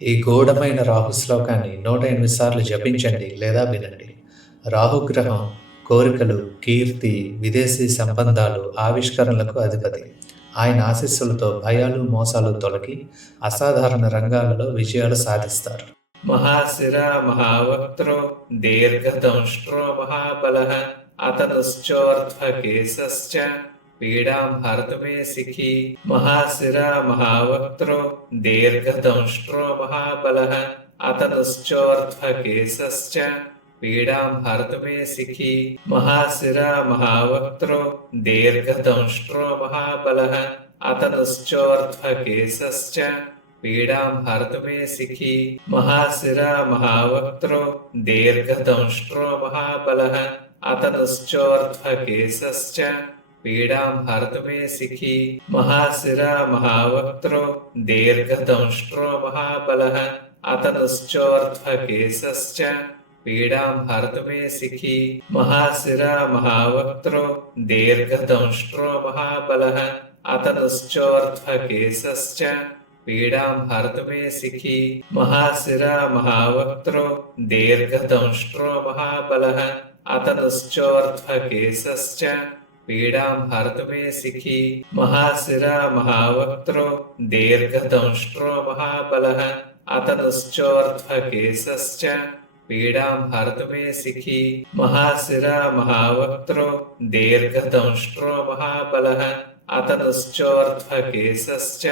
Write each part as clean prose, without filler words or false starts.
ఈ గూఢమైన రాహు శ్లోకాన్ని 108 సార్లు జపించండి లేదా వినండి. రాహుగ్రహం కోరికలు, కీర్తి, విదేశీ సంబంధాలు, ఆవిష్కరణలకు అధిపతి. ఆయన ఆశీస్సులతో భయాలు, మోసాలు తొలగి అసాధారణ రంగాలలో విజయాలు సాధిస్తారు. महाशिरा महावक्त्रो दीर्घदंष्ट्रो महाबलः अततश्चोर्ध्वकेशश्च पीडां हर्तुमे शिखी। महाशिरा महावक्त्रो दीर्घदंष्ट्रो महाबलः अततश्चोर्ध्वकेशश्च पीडां हर्तुमे शिखी। महाशिरा महावक्त्रो दीर्घदंष्ट्रो महाबलः अततश्चोर्ध्वकेशश्च पीडां हर्तुमे शिखी। महाशिरा महावक्त्रो दीर्घदंष्ट्रो महाबलः अततश्चोर्ध्वकेशश्च पीडां हर्तुमे शिखी। महाशिरा महावक्त्रो दीर्घदंष्ट्रो महाबलः अततश्चोर्ध्वकेशश्च पीडां हर्तुमे शिखी। महाशिरा महावक्त्रो दीर्घदंष्ट्रो महाबलः अततश्चोर्ध्वकेशश्च पीडां हर्तुमे शिखी। महाशिरा महावक्त्रो दीर्घदंष्ट्रो महाबलः अततश्चोर्ध्वकेशश्च पीडां हर्तुमे शिखी। महाशिरा महावक्त्रो दीर्घदंष्ट्रो महाबलः अततश्चोर्ध्वकेशश्च पीडां हर्तुमे शिखी। महाशिरा महावक्त्रो दीर्घदंष्ट्रो महाबलः अततश्चोर्ध्वकेशश्च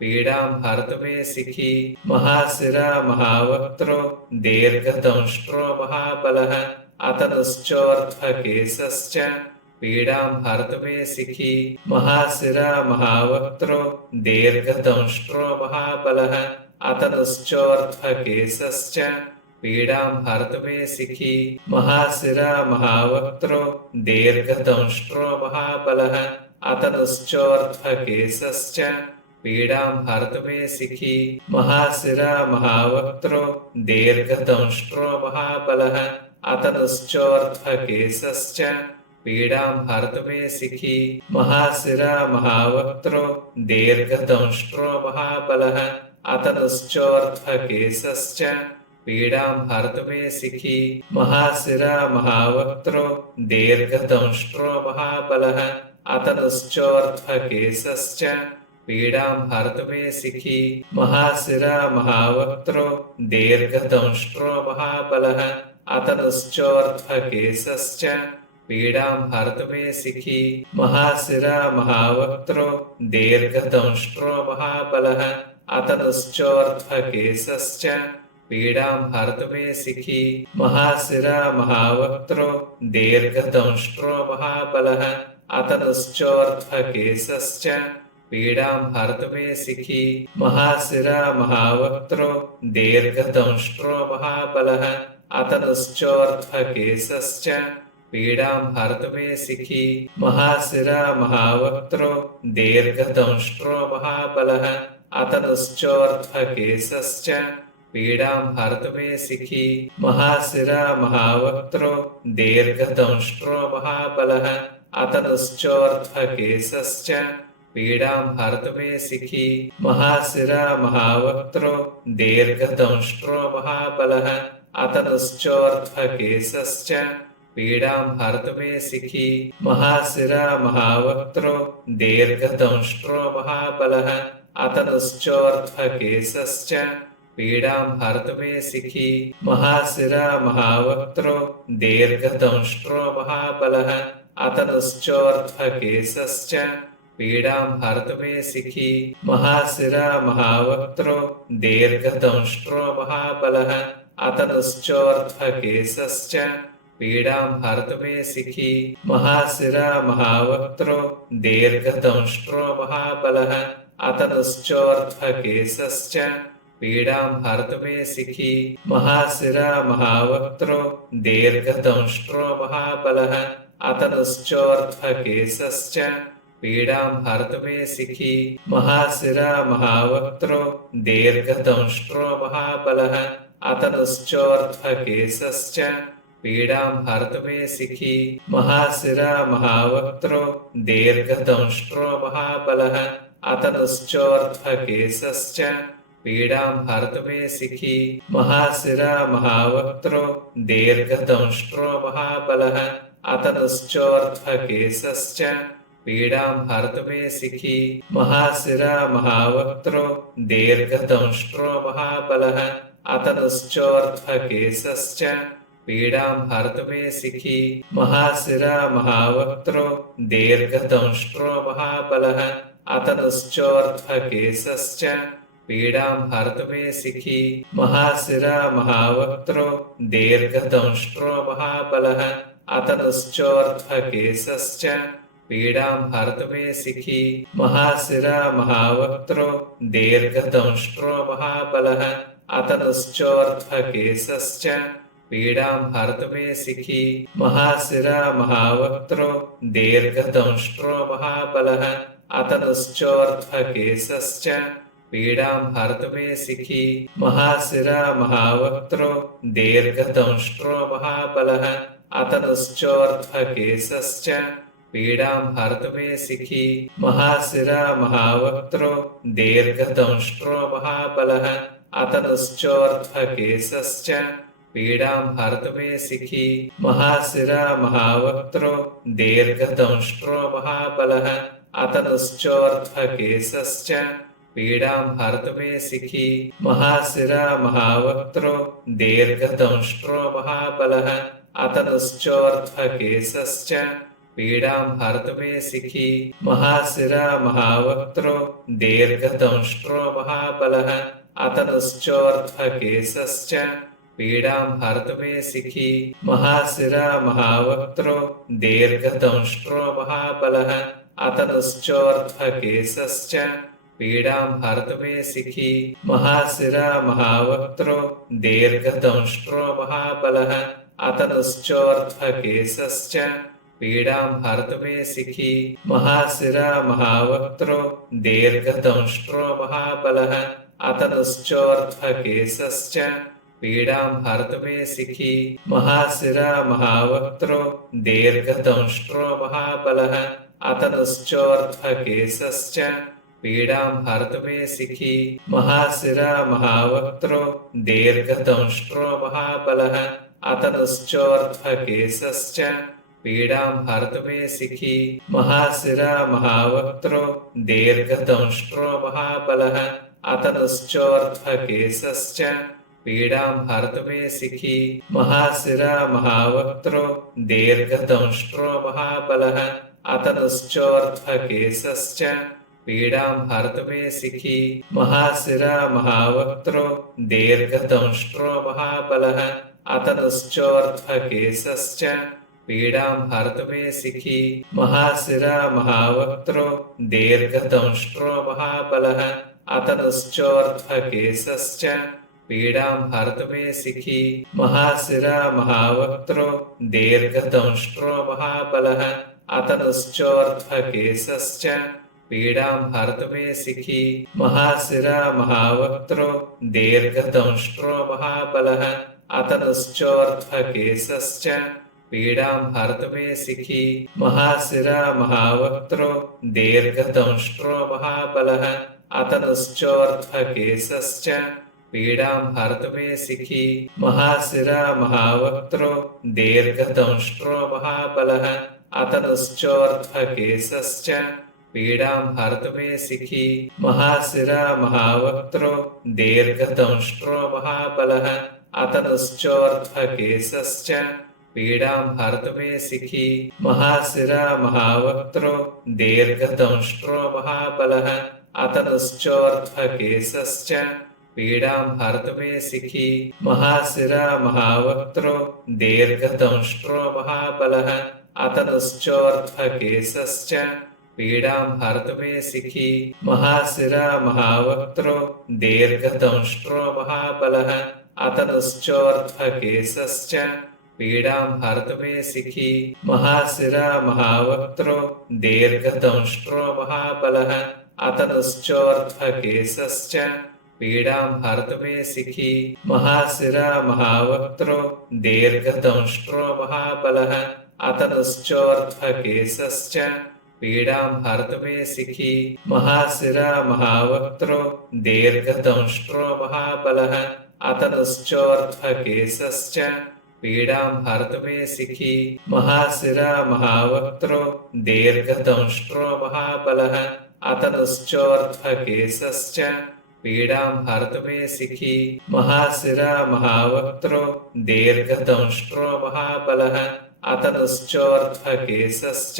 पीडां हर्तुमे शिखी। महाशिरा महावक्त्रो दीर्घदंष्ट्रो महाबलः अततश्चोर्ध्वकेशश्च पीडां हर्तुमे शिखी। महाशिरा महावक्त्रो दीर्घदंष्ट्रो महाबलः अततश्चोर्ध्वकेशश्च पीडां हर्तुमे शिखी। महाशिरा महावक्त्रो दीर्घदंष्ट्रो महाबलः अततश्चोर्ध्वकेशश्च पीडां हर्तुमे शिखी। महाशिरा महावक्त्रो दीर्घदंष्ट्रो महाबलः अततश्चोर्ध्वकेशश्च पीडां हर्तुमे शिखी। महाशिरा महावक्त्रो दीर्घदंष्ट्रो महाबलः अततश्चोर्ध्वकेशश्च पीडां हर्तुमे शिखी। महाशिरा महावक्त्रो दीर्घदंष्ट्रो महाबलः अततश्चोर्ध्वकेशश्च पीडां हर्तुमे शिखी। महाशिरा महावक्त्रो दीर्घदंष्ट्रो महाबलः अततश्चोर्ध्वकेशश्च पीडां हर्तुमे शिखी। महाशिरा महावक्त्रो दीर्घदंष्ट्रो महाबलः अततश्चोर्ध्वकेशश्च पीडां हर्तुमे शिखी। महाशिरा महावक्त्रो दीर्घदंष्ट्रो महाबलः अततश्चोर्ध्वकेशश्च पीडां हर्तुमे शिखी। महाशिरा महावक्त्रो दीर्घदंष्ट्रो महाबलः अततश्चोर्ध्वकेशश्च पीडां हर्तुमे शिखी। महाशिरा महावक्त्रो दीर्घदंष्ट्रो महाबलः अततश्चोर्ध्वकेशश्च पीडां हर्तुमे शिखी। महाशिरा महावक्त्रो दीर्घदंष्ट्रो महाबलः अततश्चोर्ध्वकेशश्च पीडां हर्तुमे शिखी। महाशिरा महावक्त्रो दीर्घदंष्ट्रो महाबलः अततश्चोर्ध्वकेशश्च पीडां हर्तुमे शिखी। महाशिरा महावक्त्रो दीर्घदंष्ट्रो महाबलः अततश्चोर्ध्वकेशश्च पीडां हर्तुमे शिखी। महाशिरा महावक्त्रो दीर्घदंष्ट्रो महाबलः अततश्चोर्ध्वकेशश्च पीडां हर्तुमे शिखी। महाशिरा महावक्त्रो दीर्घदंष्ट्रो महाबलः अततश्चोर्ध्वकेशश्च पीडां हर्तुमे शिखी। महाशिरा महावक्त्रो दीर्घदंष्ट्रो महाबलः अततश्चोर्ध्वकेशश्च पीडां हर्तुमे शिखी। महाशिरा महावक्त्रो दीर्घदंष्ट्रो महाबलः अततश्चोर्ध्वकेशश्च पीडां हर्तुमे शिखी। महाशिरा महावक्त्रो दीर्घदंष्ट्रो महाबलः अततश्चोर्ध्वकेशश्च पीडां हर्तुमे शिखी। महाशिरा महावक्त्रो दीर्घदंष्ट्रो महाबलः अततश्चोर्ध्वकेशश्च पीडां हर्तुमे सिखी महाशिरा महावक्त्रो दीर्घदंष्ट्रो महाबलः अततश्चोर्ध्वकेशश्च पीडां हर्तुमे सिखी महाशिरा महावक्त्रो दीर्घदंष्ट्रो महाबलः अततश्चोर्ध्वकेशश्च पीडां हर्तुमे सिखी महाशिरा महावक्त्रो दीर्घदंष्ट्रो महाबलः अततश्चोर्ध्वकेशश्च पीडां हर्तुमे सिखी महाशिरा महावक्त्रो दीर्घदंष्ट्रो महाबलः अततश्चोर्ध्वकेशश्च पीडां हर्तुमे सिखी महाशिरा महावक्त्रो दीर्घदंष्ट्रो महाबलः अततश्चोर्ध्वकेशश्च पीडां हर्तुमे सिखी महाशिरा महावक्त्रो दीर्घदंष्ट्रो महाबलः अततश्चोर्ध्वकेशश्च पीडां हर्तुमे सिखी महाशिरा महावक्त्रो दीर्घदंष्ट्रो महाबलः अततश्चोर्ध्वकेशश्च पीडां हर्तुमे सिखी महाशिरा महावक्त्रो दीर्घदंष्ट्रो महाबलः अततश्चोर्ध्वकेशश्च पीडां हर्तुमे सिखी महाशिरा महावक्त्रो दीर्घदंष्ट्रो महाबलः अततश्चोर्ध्वकेशश्च पीडां हर्तुमे सिखी महाशिरा महावक्त्रो दीर्घदंष्ट्रो महाबलः अततश्चोर्ध्वकेशश्च पीडां हर्तुमे सिखी महाशिरा महावक्त्रो दीर्घदंष्ट्रो महाबलः अततश्चोर्ध्वकेशश्च पीडां हर्तुमे सिखी महाशिरा महावक्त्रो दीर्घदंष्ट्रो महाबलः अततश्चोर्ध्वकेशश्च पीडां हर्तुमे सिखी महाशिरा महावक्त्रो दीर्घदंष्ट्रो महाबलः अततश्चोर्ध्वकेशश्च पीडां हर्तुमे सिखी महाशिरा महावक्त्रो दीर्घदंष्ट्रो महाबलः अततश्चोर्ध्वकेशश्च पीडां हर्तुमे सिखी महाशिरा महावक्त्रो दीर्घदंष्ट्रो महाबलः अततश्चोर्ध्वकेशश्च पीडां हर्तुमे सिखी महाशिरा महावक्त्रो दीर्घदंष्ट्रो महाबलः अततश्चोर्ध्वकेशश्च पीडां हर्तुमे सिखी महाशिरा महावक्त्रो दीर्घदंष्ट्रो महाबलः अततश्चोर्ध्वकेशश्च पीडां हर्तुमे सिखी महाशिरा महावक्त्रो दीर्घदंष्ट्रो महाबलः अततश्चोर्ध्वकेशश्च पीडां हर्तुमे सिखी महाशिरा महावक्त्रो दीर्घदंष्ट्रो महाबलः अततश्चोर्ध्वकेशश्च पीडां हर्तुमे सिखी महाशिरा महावक्त्रो दीर्घदंष्ट्रो महाबलः अततश्चोर्ध्वकेशश्च पीडां हर्तुमे सिखी महाशिरा महावक्त्रो दीर्घदंष्ट्रो महाबलः अततश्चोर्ध्वकेशश्च पीडां हर्तुमे सिखी महाशिरा महावक्त्रो दीर्घदंष्ट्रो महाबलः अततश्चोर्ध्वकेशश्च पीडां हर्तुमे सिखी महाशिरा महावक्त्रो दीर्घदंष्ट्रो महाबलः अततश्चोर्ध्वकेशश्च पीडां हर्तुमे सिखी महाशिरा महावक्त्रो दीर्घदंष्ट्रो महाबलः अततश्चोर्ध्वकेशश्च पीडां हर्तुमे सिखी महाशिरा महावक्त्रो दीर्घदंष्ट्रो महाबलः अततश्चोर्ध्वकेशश्च पीडां हर्तुमे सिखी महाशिरा महावक्त्रो दीर्घदंष्ट्रो महाबलः अततश्चोर्ध्वकेशश्च पीडां हर्तुमे सिखी महाशिरा महावक्त्रो दीर्घदंष्ट्रो महाबलः अततश्चोर्ध्वकेशश्च पीडां हर्तुमे सिखी महाशिरा महावक्त्रो दीर्घदंष्ट्रो महाबलः अततश्चोर्ध्वकेशश्च पीडां हर्तुमे सिखी महाशिरा महावक्त्रो दीर्घदंष्ट्रो महाबलः अततश्चोर्ध्वकेशश्च पीडां हर्तुमे सिखी महाशिरा महावक्त्रो दीर्घदंष्ट्रो महाबलः अततश्चोर्ध्वकेशश्च पीडां हर्तुमे सिखी महाशिरा महावक्त्रो दीर्घदंष्ट्रो महाबलः अततश्चोर्ध्वकेशश्च पीडां हर्तुमे सिखी महाशिरा महावक्त्रो दीर्घदंष्ट्रो महाबलः अततश्चोर्ध्वकेशश्च पीडां हर्तुमे सिखी महाशिरा महावक्त्रो दीर्घदंष्ट्रो महाबलः अततश्चोर्ध्वकेशश्च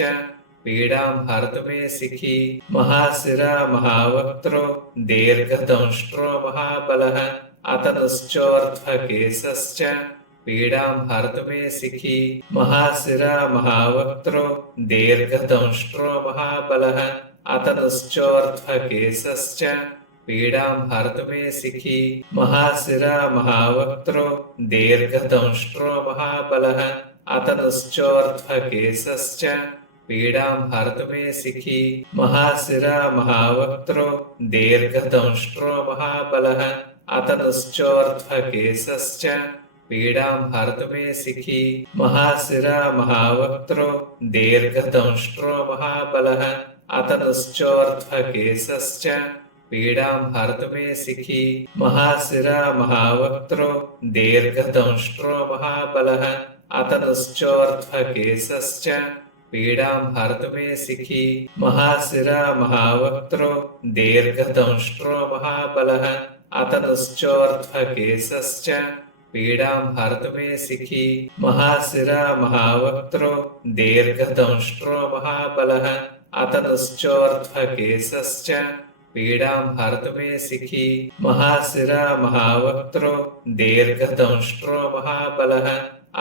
पीडां हर्तुमे सिखी महाशिरा महावक्त्रो दीर्घदंष्ट्रो महाबलः अततश्चोर्ध्वकेशश्च पीडां हर्तुमे सिखी महाशिरा महावक्त्रो दीर्घदंष्ट्रो महाबलः अततश्चोर्ध्वकेशश्च पीडां हर्तुमे सिखी महाशिरा महावक्त्रो दीर्घदंष्ट्रो महाबलः अततश्चोर्ध्वकेशश्च पीडां हर्तुमे सिखी महाशिरा महावक्त्रो दीर्घदंष्ट्रो महाबलः अततश्चोर्ध्वकेशश्च पीडां हर्तुमे सिखी महाशिरा महावक्त्रो दीर्घदंष्ट्रो महाबलः अततश्चोर्ध्वकेशश्च पीडां हर्तुमे सिखी महाशिरा महावक्त्रो दीर्घदंष्ट्रो महाबलः अततश्चोर्ध्वकेशश्च पीडां हर्तुमे सिखी महाशिरा महावक्त्रो दीर्घदंष्ट्रो महाबलः अततश्चोर्ध्वकेशश्च पीडां हर्तुमे सिखी महाशिरा महावक्त्रो दीर्घदंष्ट्रो महाबलः अततश्चोर्ध्वकेशश्च पीडां हर्तुमे सिखी महाशिरा महावक्त्रो दीर्घदंष्ट्रो महाबलः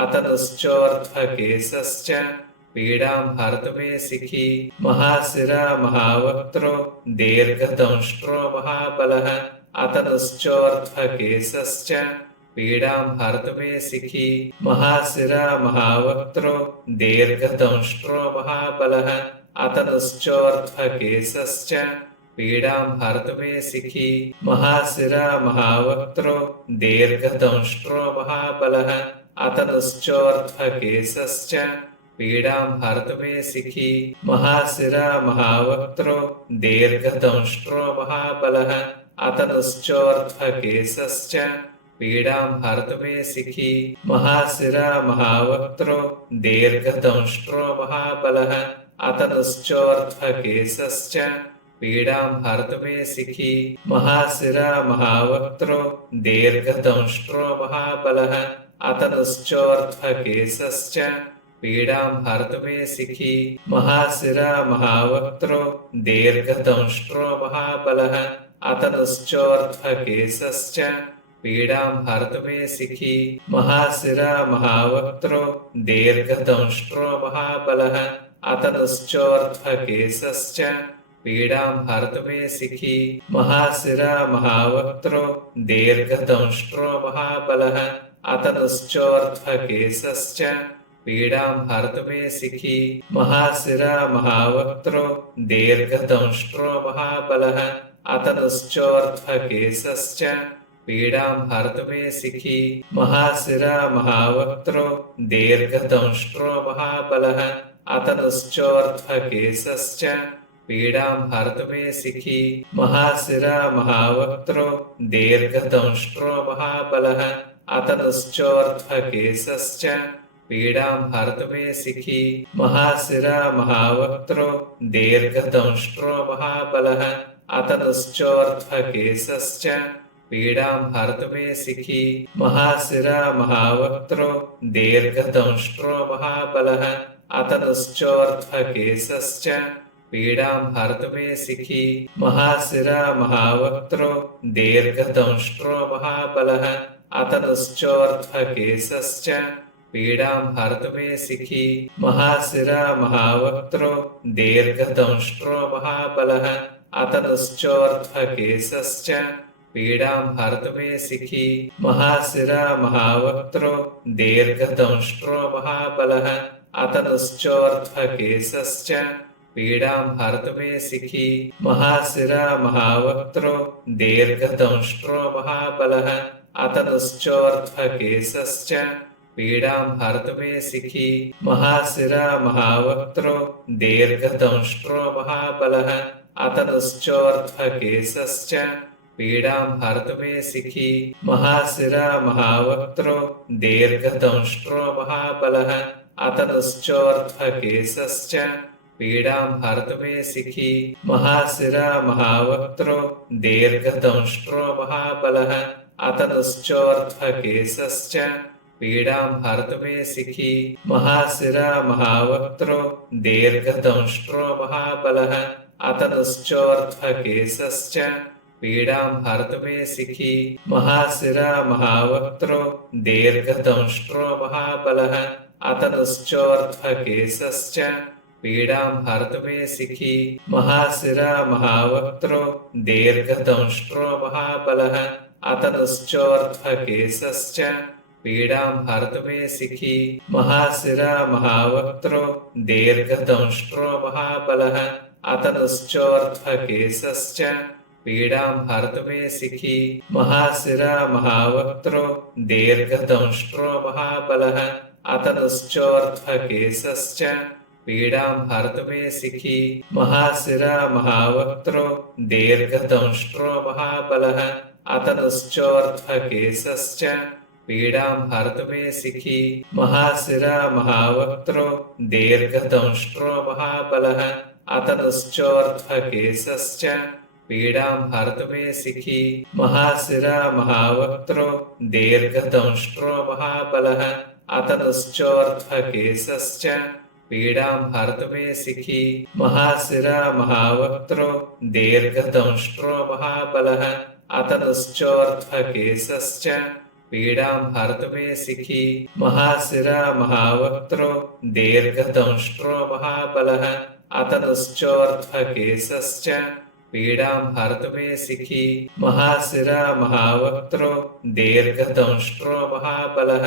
अततश्चोर्ध्वकेशश्च पीडां हर्तुमे सिखी महाशिरा महावक्त्रो दीर्घदंष्ट्रो महाबलः अततश्चोर्ध्वकेशश्च पीडां हर्तुमे सिखी महाशिरा महावक्त्रो दीर्घदंष्ट्रो महाबलः अततश्चोर्ध्वकेशश्च पीडां हर्तुमे सिखी महाशिरा महावक्त्रो दीर्घदंष्ट्रो महाबलः अततश्चोर्ध्वकेशश्च पीडां हर्तुमे सिखी महाशिरा महावक्त्रो दीर्घदंष्ट्रो महाबलः अततश्चोर्ध्वकेशश्च पीडां हर्तुमे सिखी महाशिरा महावक्त्रो दीर्घदंष्ट्रो महाबलः अततश्चोर्ध्वकेशश्च पीडां हर्तुमे सिखी महाशिरा महावक्त्रो दीर्घदंष्ट्रो महाबलः अततश्चोर्ध्वकेशश्च पीडां हर्तुमे सिखी महाशिरा महावक्त्रो दीर्घदंष्ट्रो महाबलः अततश्चोर्ध्वकेशश्च पीडां हर्तुमे सिखी महाशिरा महावक्त्रो दीर्घदंष्ट्रो महाबलः अततश्चोर्ध्वकेशश्च पीडां हर्तुमे सिखी महाशिरा महावक्त्रो दीर्घदंष्ट्रो महाबलः अततश्चोर्ध्वकेशश्च पीडां हर्तुमे सिखी महाशिरा महावक्त्रो दीर्घदंष्ट्रो महाबलः अततश्चोर्ध्वकेशश्च पीडां हर्तुमे सिखी महाशिरा महावक्त्रो दीर्घदंष्ट्रो महाबलः अततश्चोर्ध्वकेशश्च पीडां हर्तुमे सिखी महाशिरा महावक्त्रो दीर्घदंष्ट्रो महाबलः अततश्चोर्ध्वकेशश्च पीडां हर्तुमे सिखी महाशिरा महावक्त्रो दीर्घदंष्ट्रो महाबलः अततश्चोर्ध्वकेशश्च पीडां हर्तुमे सिखी महाशिरा महावक्त्रो दीर्घदंष्ट्रो महाबलः अततश्चोर्ध्वकेशश्च पीडां हर्तुमे सिखी महाशिरा महावक्त्रो दीर्घदंष्ट्रो महाबलः अततश्चोर्ध्वकेशश्च पीडां हर्तुमे सिखी महाशिरा महावक्त्रो दीर्घदंष्ट्रो महाबलः अततश्चोर्ध्वकेशश्च पीडां हर्तुमे सिखी महाशिरा महावक्त्रो दीर्घदंष्ट्रो महाबलः अततश्चोर्ध्वकेशश्च पीडां हर्तुमे सिखी महाशिरा महावक्त्रो दीर्घदंष्ट्रो महाबलः अततश्चोर्ध्वकेशश्च पीडां हरतु मे सिखी महाशिरा महावक्त्रो दीर्घदंष्ट्रो महाबलः अततश्चोर्ध्वकेशश्च पीडां हरतु मे सिखी महाशिरा महावक्त्रो दीर्घदंष्ट्रो महाबलः अततश्चोर्ध्वकेशश्च पीडां हरतु मे सिखी महाशिरा महावक्त्रो दीर्घदंष्ट्रो महाबलः अततश्चोर्ध्वकेशश्च पीडां हरतु मे सिखी महाशिरा महावक्त्रो दीर्घदंष्ट्रो महाबलः अततश्चोर्ध्वकेशश्च पीडां हरतु मे सिखी महाशिरा महावक्त्रो दीर्घदंष्ट्रो महाबलः अततश्चोर्ध्वकेशश्च पीडां हरतु मे सिखी महाशिरा महावक्त्रो दीर्घदंष्ट्रो महाबलः अततश्चोर्ध्वकेशश्च पीडां हरतु मे सिखी महाशिरा महावक्त्रो दीर्घदंष्ट्रो महाबलः अततश्चोर्ध्वकेशश्च पीडां हरतु मे सिखी महाशिरा महावक्त्रो दीर्घदंष्ट्रो महाबलः अततश्चोर्ध्वकेशश्च पीडां हरतु मे सिखी महाशिरा महावक्त्रो दीर्घदंष्ट्रो महाबलः अततश्चोर्ध्वकेशश्च पीडां हरतु मे सिखी महाशिरा महावक्त्रो दीर्घदंष्ट्रो महाबलः अततश्चोर्ध्वकेशश्च पीडां हरतु मे सिखी महाशिरा महावक्त्रो दीर्घदंष्ट्रो महाबलः अततश्चोर्ध्वकेशश्च पीडां हरतु मे सिखी महाशिरा महावक्त्रो दीर्घदंष्ट्रो महाबलः अततश्चोर्ध्वकेशश्च पीडां हरतु मे सिखी महाशिरा महावक्त्रो दीर्घदंष्ट्रो महाबलः अततश्चोर्ध्वकेशश्च पीडां हरतु मे सिखी महाशिरा महावक्त्रो दीर्घदंष्ट्रो महाबलः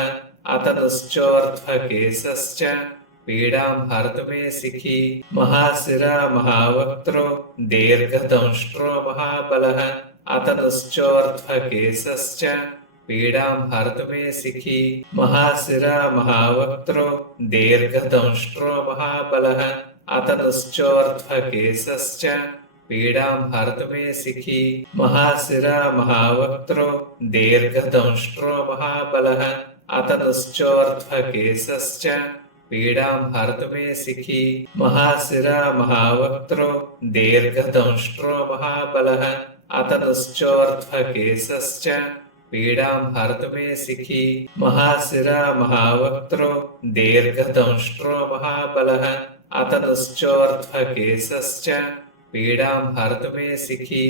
अततश्चोर्ध्वकेशश्च पीडां हरतु मे सिखी महाशिरा महावक्त्रो दीर्घदंष्ट्रो महाबलः अततश्चोर्ध्वकेशश्च पीडां हरतु मे सिखी महाशिरा महावक्त्रो दीर्घदंष्ट्रो महाबलः अततश्चोर्ध्वकेशश्च पीडां हरतु मे सिखी महाशिरा महावक्त्रो दीर्घदंष्ट्रो महाबलः अततश्चोर्ध्वकेशश्च पीडां हरतु मे सिखी महाशिरा महावक्त्रो दीर्घदंष्ट्रो महाबलः अततश्चोर्ध्वकेशश्च पीडां हरतु मे सिखी महाशिरा महावक्त्रो दीर्घदंष्ट्रो महाबलः अततश्चोर्ध्वकेशश्च पीडां हरतु मे सिखी